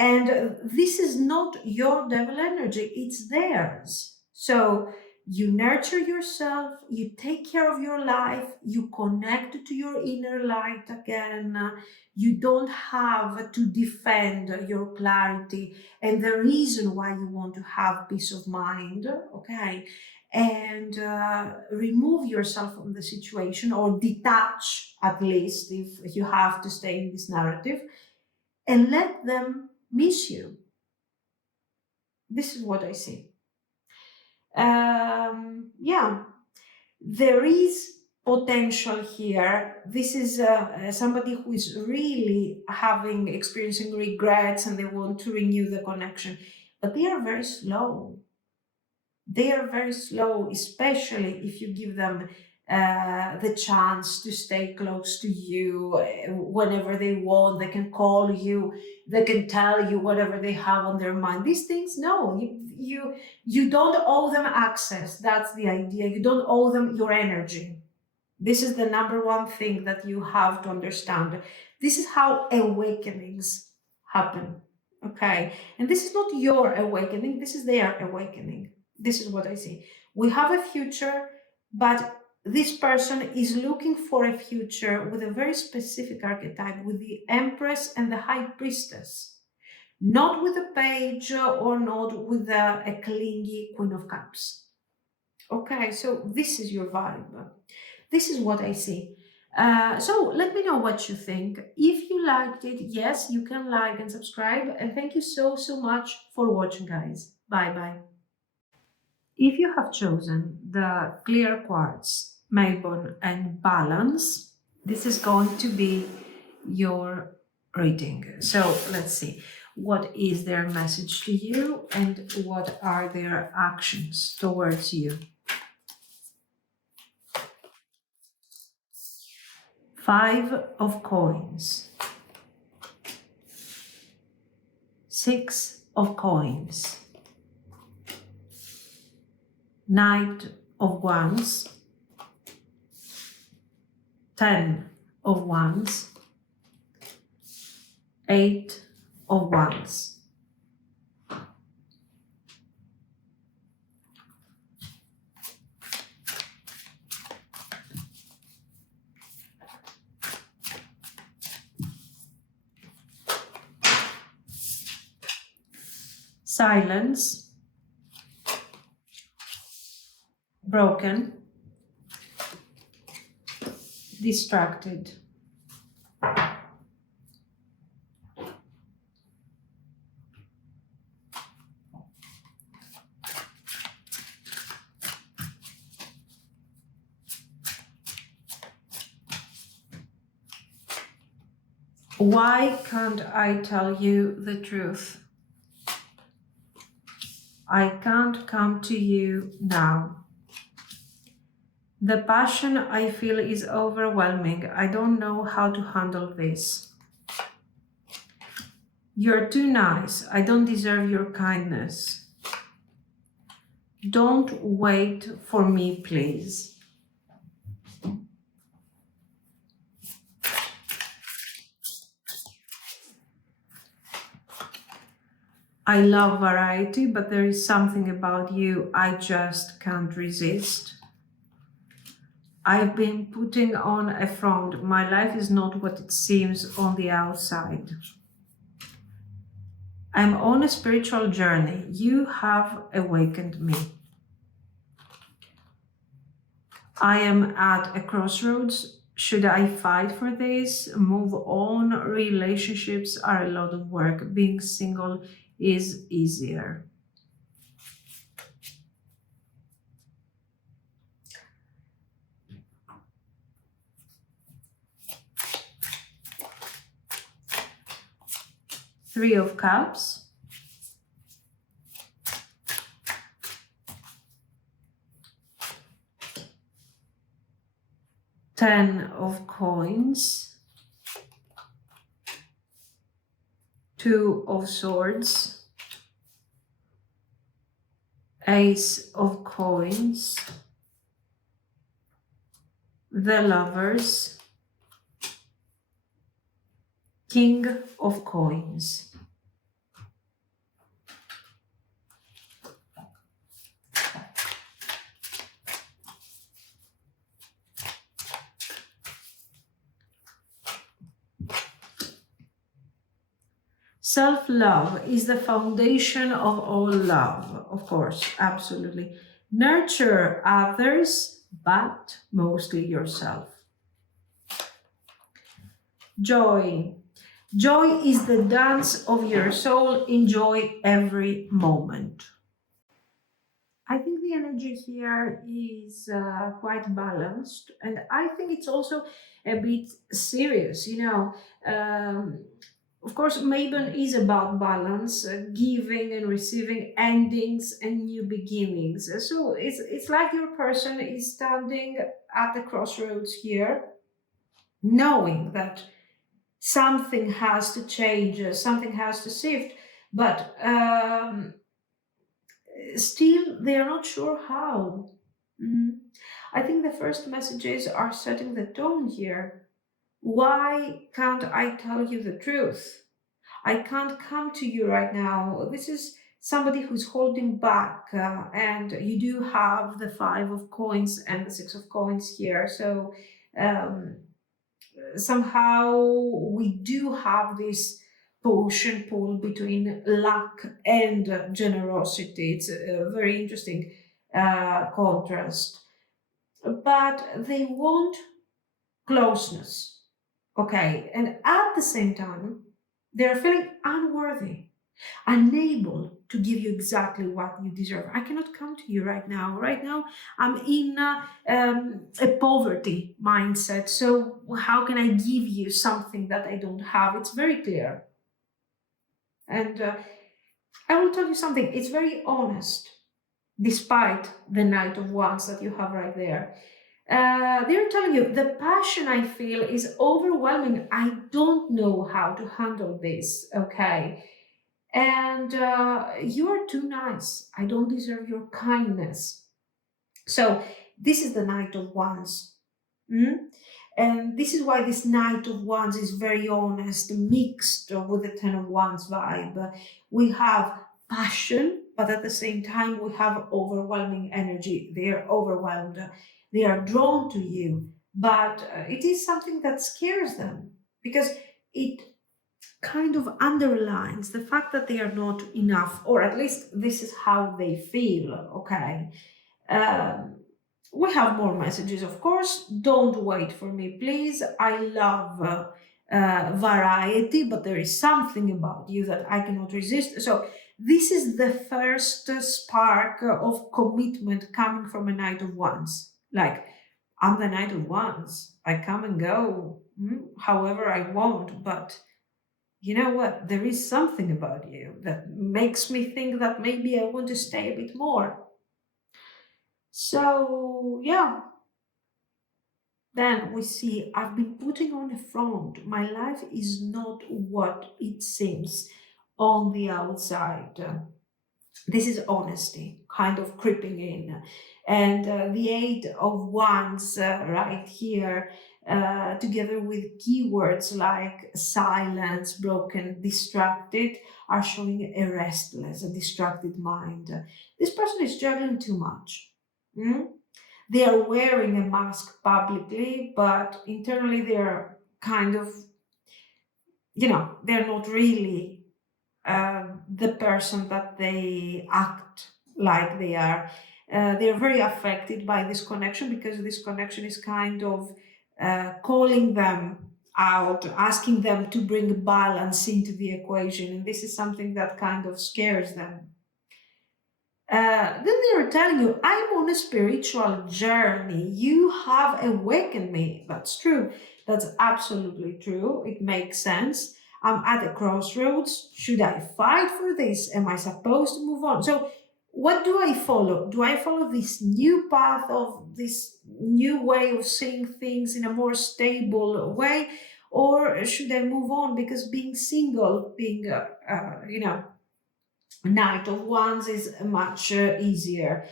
And this is not your devil energy, it's theirs. So you nurture yourself, you take care of your life, you connect to your inner light again. You don't have to defend your clarity and the reason why you want to have peace of mind, okay? And remove yourself from the situation or detach, at least, if you have to stay in this narrative, and let them miss you. This is what I see. Yeah, there is potential here. This is somebody who is really experiencing regrets and they want to renew the connection, but they are very slow. They are very slow, especially if you give them the chance to stay close to you whenever they want. They can call you, they can tell you whatever they have on their mind. These things, no, you don't owe them access. That's the idea. You don't owe them your energy. This is the number one thing that you have to understand. This is how awakenings happen. Okay, and this is not your awakening, this is their awakening. This is what I see. We have a future, but this person is looking for a future with a very specific archetype, with the Empress and the High Priestess. Not with a page or not with a clingy Queen of Cups. Okay, so this is your vibe. This is what I see. So let me know what you think. If you liked it, yes, you can like and subscribe. And thank you so, so much for watching, guys. Bye bye. If you have chosen the clear quartz, MABON, and balance, this is going to be your reading. So let's see. What is their message to you and what are their actions towards you? 5 of coins, 6 of coins, Knight of wands, 10 of wands, 8 of wands. Silence, broken, distracted. Why can't I tell you the truth? I can't come to you now. The passion I feel is overwhelming. I don't know how to handle this. You're too nice. I don't deserve your kindness. Don't wait for me, please. I love variety, but there is something about you I just can't resist. I've been putting on a front. My life is not what it seems on the outside. I'm on a spiritual journey. You have awakened me. I am at a crossroads. Should I fight for this? Move on? Relationships are a lot of work. Being single is easier. Three of Cups. Ten of Coins. Two of Swords. Ace of Coins. The Lovers. King of Coins. Self-love is the foundation of all love, of course, absolutely. Nurture others, but mostly yourself. Joy. Joy is the dance of your soul. Enjoy every moment. I think the energy here is quite balanced, and I think it's also a bit serious, Of course, MABON is about balance, giving and receiving, endings and new beginnings. So it's like your person is standing at the crossroads here, knowing that something has to change, something has to shift, but still they are not sure how. Mhm. I think the first messages are setting the tone here. Why can't I tell you the truth? I can't come to you right now. This is somebody who's holding back, and you do have the Five of Coins and the Six of Coins here. So um, somehow we do have this push and pull between luck and generosity. It's a very interesting contrast. But they want closeness, okay? And at the same time, they're feeling unworthy, unable to give you exactly what you deserve. I cannot come to you right now. Right now, I'm in a poverty mindset. So how can I give you something that I don't have? It's very clear. And I will tell you something. It's very honest, despite the Knight of Wands that you have right there. They're telling you the passion I feel is overwhelming. I don't know how to handle this. Okay. And you're too nice. I don't deserve your kindness. So this is the Knight of Wands. And this is why this Knight of Wands is very honest, mixed with the Ten of Wands vibe. We have passion, but at the same time, we have overwhelming energy. They are overwhelmed. They are drawn to you, but it is something that scares them because it kind of underlines the fact that they are not enough, or at least this is how they feel, okay? Um, we have more messages, of course. Don't wait for me, please. I love variety, but there is something about you that I cannot resist. So, this is the first spark of commitment coming from a Knight of Wands. Like, I'm the Knight of Wands. I come and go however I want, but you know what? There is something about you that makes me think that maybe I want to stay a bit more. So, yeah, then we see I've been putting on a front. My life is not what it seems on the outside. This is honesty kind of creeping in. And the Eight of Wands right here, together with keywords like silence, broken, distracted, are showing a restless, a distracted mind. This person is juggling too much. Mm? They are wearing a mask publicly, but internally they're kind of, they're not really the person that they act like they are. They're very affected by this connection because this connection is kind of calling them out, asking them to bring balance into the equation. And this is something that kind of scares them. Then they are telling you, I'm on a spiritual journey. You have awakened me. That's true. That's absolutely true. It makes sense. I'm at a crossroads. Should I fight for this? Am I supposed to move on? So, what do I follow? Do I follow this new path of this new way of seeing things in a more stable way? Or should I move on? Because being single, being, Knight of Wands is much easier.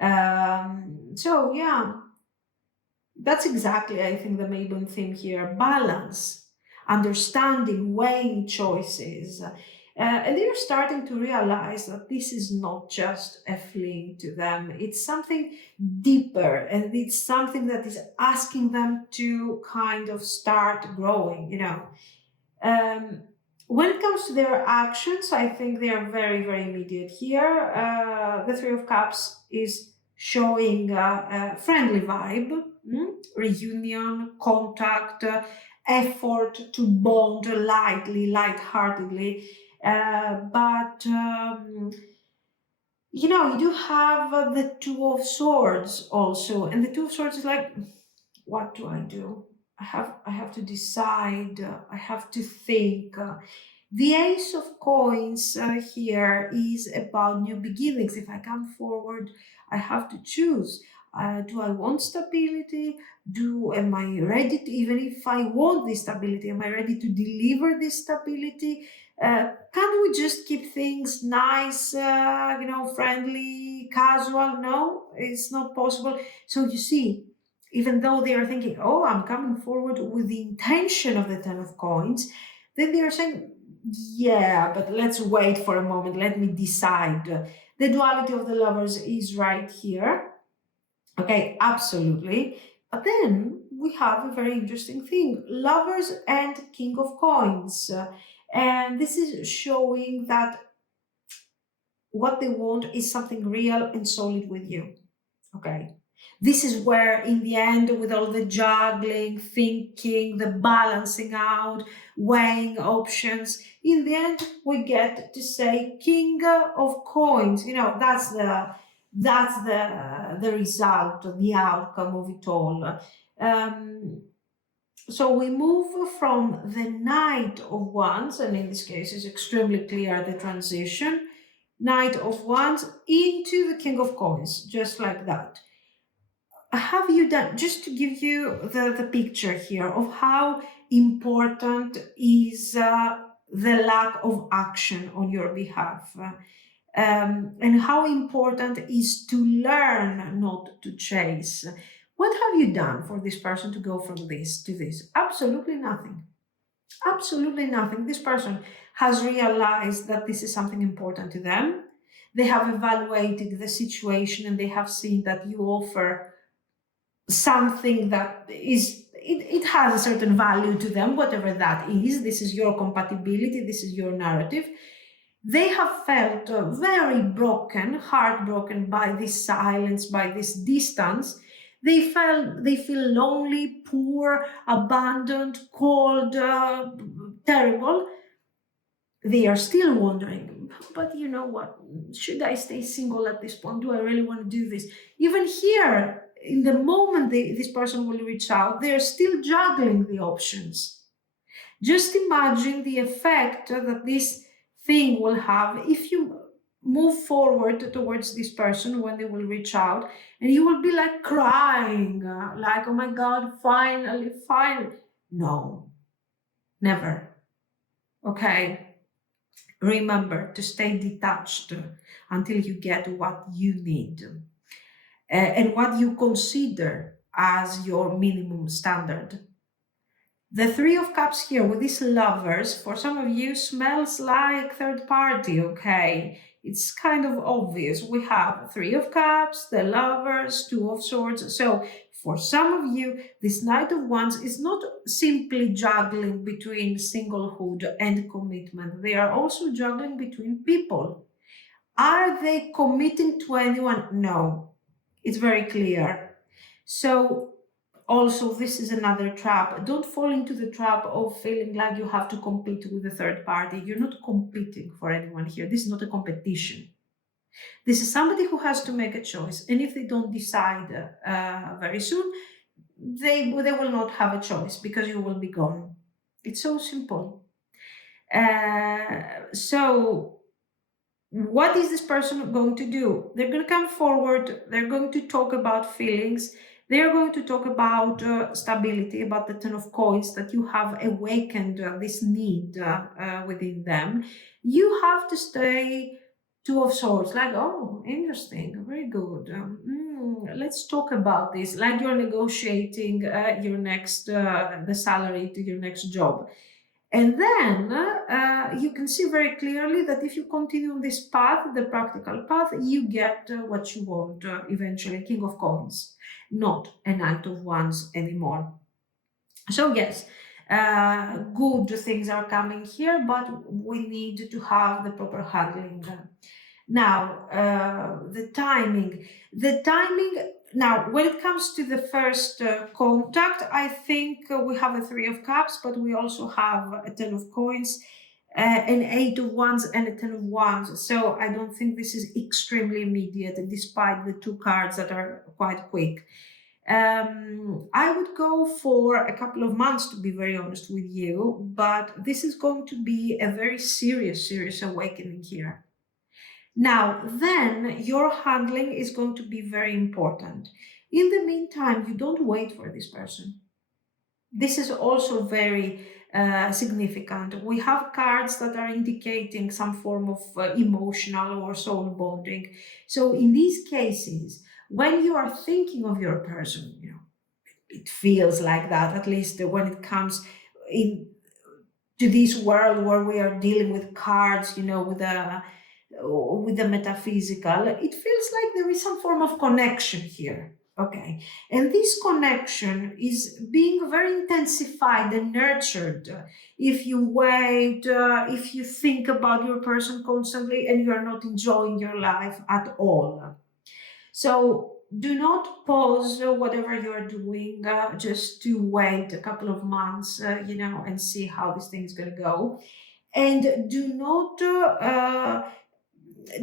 So yeah, that's exactly, I think, the MABON theme here: balance, understanding, weighing choices. And they're starting to realize that this is not just a fling to them, it's something deeper, and it's something that is asking them to kind of start growing. Um, when it comes to their actions, I think they are very, very immediate here. The Three of Cups is showing a friendly vibe, reunion, contact, effort to bond lightly, lightheartedly. But you do have the Two of Swords also, and the Two of Swords is like, what do I do? I have to decide. I have to think. The Ace of Coins here is about new beginnings. If I come forward, I have to choose. Do I want stability? Am I ready to, even if I want this stability, am I ready to deliver this stability? Can we just keep things nice, friendly, casual? No, it's not possible. So you see, even though they are thinking, oh, I'm coming forward with the intention of the Ten of Coins, then they are saying, Yeah, but let's wait for a moment. Let me decide. The duality of the lovers is right here. Okay, absolutely. But then we have a very interesting thing, lovers and king of coins. And this is showing that what they want is something real and solid with you. Okay. This is where, in the end, with all the juggling, thinking, the balancing out, weighing options, in the end, we get to say King of Coins. You know, that's the result, the outcome of it all. Um, so we move from the Knight of Wands, and in this case, it's extremely clear the transition. Knight of Wands into the King of Coins, just like that. Have you done, just to give you the picture here of how important is the lack of action on your behalf, and how important is to learn not to chase. What have you done for this person to go from this to this? Absolutely nothing. Absolutely nothing. This person has realized that this is something important to them. They have evaluated the situation and they have seen that you offer something that it has a certain value to them, whatever that is. This is your compatibility, this is your narrative. They have felt very broken, heartbroken by this silence, by this distance. They feel lonely, poor, abandoned, cold, terrible. They are still wondering, but you know what? Should I stay single at this point? Do I really want to do this? Even here, in the moment this person will reach out, they're still juggling the options. Just imagine the effect that this thing will have if you move forward towards this person when they will reach out, and you will be like crying, like, oh my God, finally, finally. No, never. Okay. Remember to stay detached until you get what you need and what you consider as your minimum standard. The Three of Cups here with these lovers, for some of you, smells like third party, okay? It's kind of obvious. We have Three of Cups, the lovers, Two of Swords. So for some of you, this Knight of Wands is not simply juggling between singlehood and commitment. They are also juggling between people. Are they committing to anyone? No. It's very clear. So also, this is another trap. Don't fall into the trap of feeling like you have to compete with a third party. You're not competing for anyone here. This is not a competition. This is somebody who has to make a choice. And if they don't decide very soon, they will not have a choice because you will be gone. It's so simple. So what is this person going to do? They're going to come forward, they're going to talk about feelings, they're going to talk about stability, about the Ten of Coins, that you have awakened this need within them. You have to stay Two of Swords, like, oh, interesting, very good. Let's talk about this, like you're negotiating your next, the salary to your next job. And then you can see very clearly that if you continue on this path, the practical path, you get what you want eventually, King of Coins, not a Knight of Wands anymore. So yes, good things are coming here, but we need to have the proper handling. Now, the timing. Now, when it comes to the first contact, I think we have a Three of Cups, but we also have a Ten of Coins, an Eight of Wands, and a Ten of Wands. So I don't think this is extremely immediate, despite the two cards that are quite quick. I would go for a couple of months, to be very honest with you, but this is going to be a very serious awakening here. Now, then your handling is going to be very important. In the meantime, you don't wait for this person. This is also very significant. We have cards that are indicating some form of emotional or soul bonding. So in these cases, when you are thinking of your person, it feels like that, at least when it comes in to this world where we are dealing with cards, with the metaphysical, it feels like there is some form of connection here. Okay. And this connection is being very intensified and nurtured if you wait, if you think about your person constantly and you are not enjoying your life at all. So do not pause whatever you're doing just to wait a couple of months, and see how this thing is going to go. And do not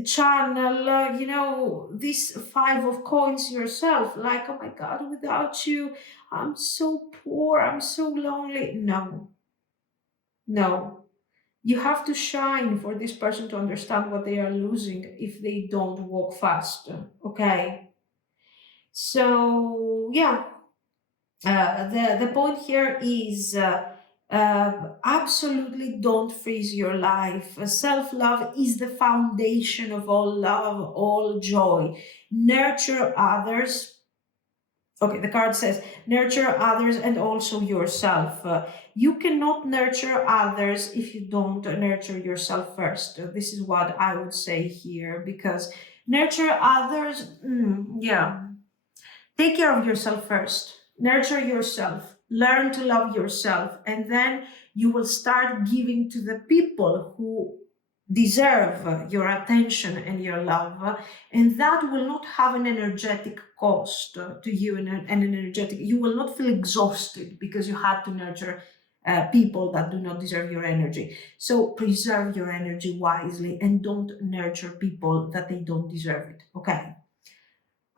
channel, this five of coins yourself, like, oh my God, without you, I'm so poor, I'm so lonely. No, no. You have to shine for this person to understand what they are losing if they don't walk fast. Okay. So, yeah, the point here is absolutely don't freeze your life. Self love is the foundation of all love, all joy. Nurture others. Okay, the card says nurture others and also yourself. You cannot nurture others if you don't nurture yourself first. This is what I would say here, because nurture others, yeah. Take care of yourself first. Nurture yourself. Learn to love yourself. And then you will start giving to the people who deserve your attention and your love. And that will not have an energetic cost to you, and an energetic, you will not feel exhausted because you had to nurture people that do not deserve your energy. So preserve your energy wisely and don't nurture people that they don't deserve it. Okay.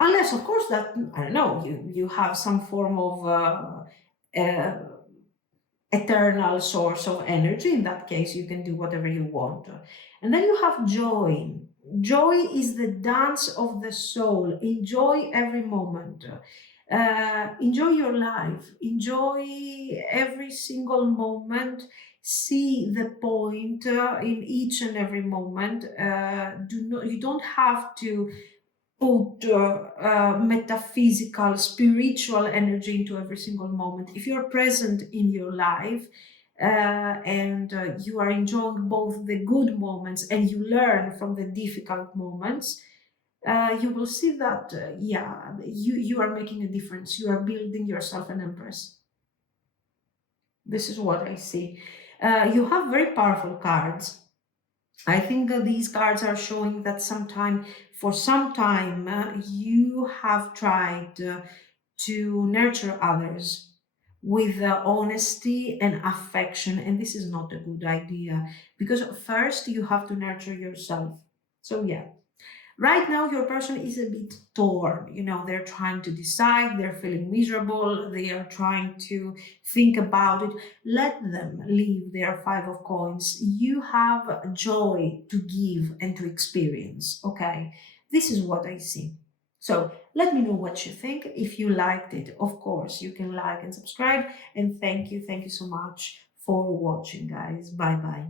Unless, of course, that, I don't know, you have some form of uh, eternal source of energy. In that case, you can do whatever you want. And then you have joy. Joy is the dance of the soul. Enjoy every moment. Enjoy your life. Enjoy every single moment. See the point in each and every moment. You don't have to put metaphysical, spiritual energy into every single moment. If you're present in your life and you are enjoying both the good moments and you learn from the difficult moments, you will see that, you are making a difference. You are building yourself an empress. This is what I see. You have very powerful cards. I think these cards are showing that for some time, you have tried to nurture others with honesty and affection, and this is not a good idea, because first you have to nurture yourself. So yeah, right now your person is a bit torn. They're trying to decide, they're feeling miserable, they are trying to think about it. Let them leave their five of coins. You have joy to give and to experience. Okay, this is what I see. So let me know what you think. If you liked it, of course you can like and subscribe. And thank you so much for watching, guys. Bye bye.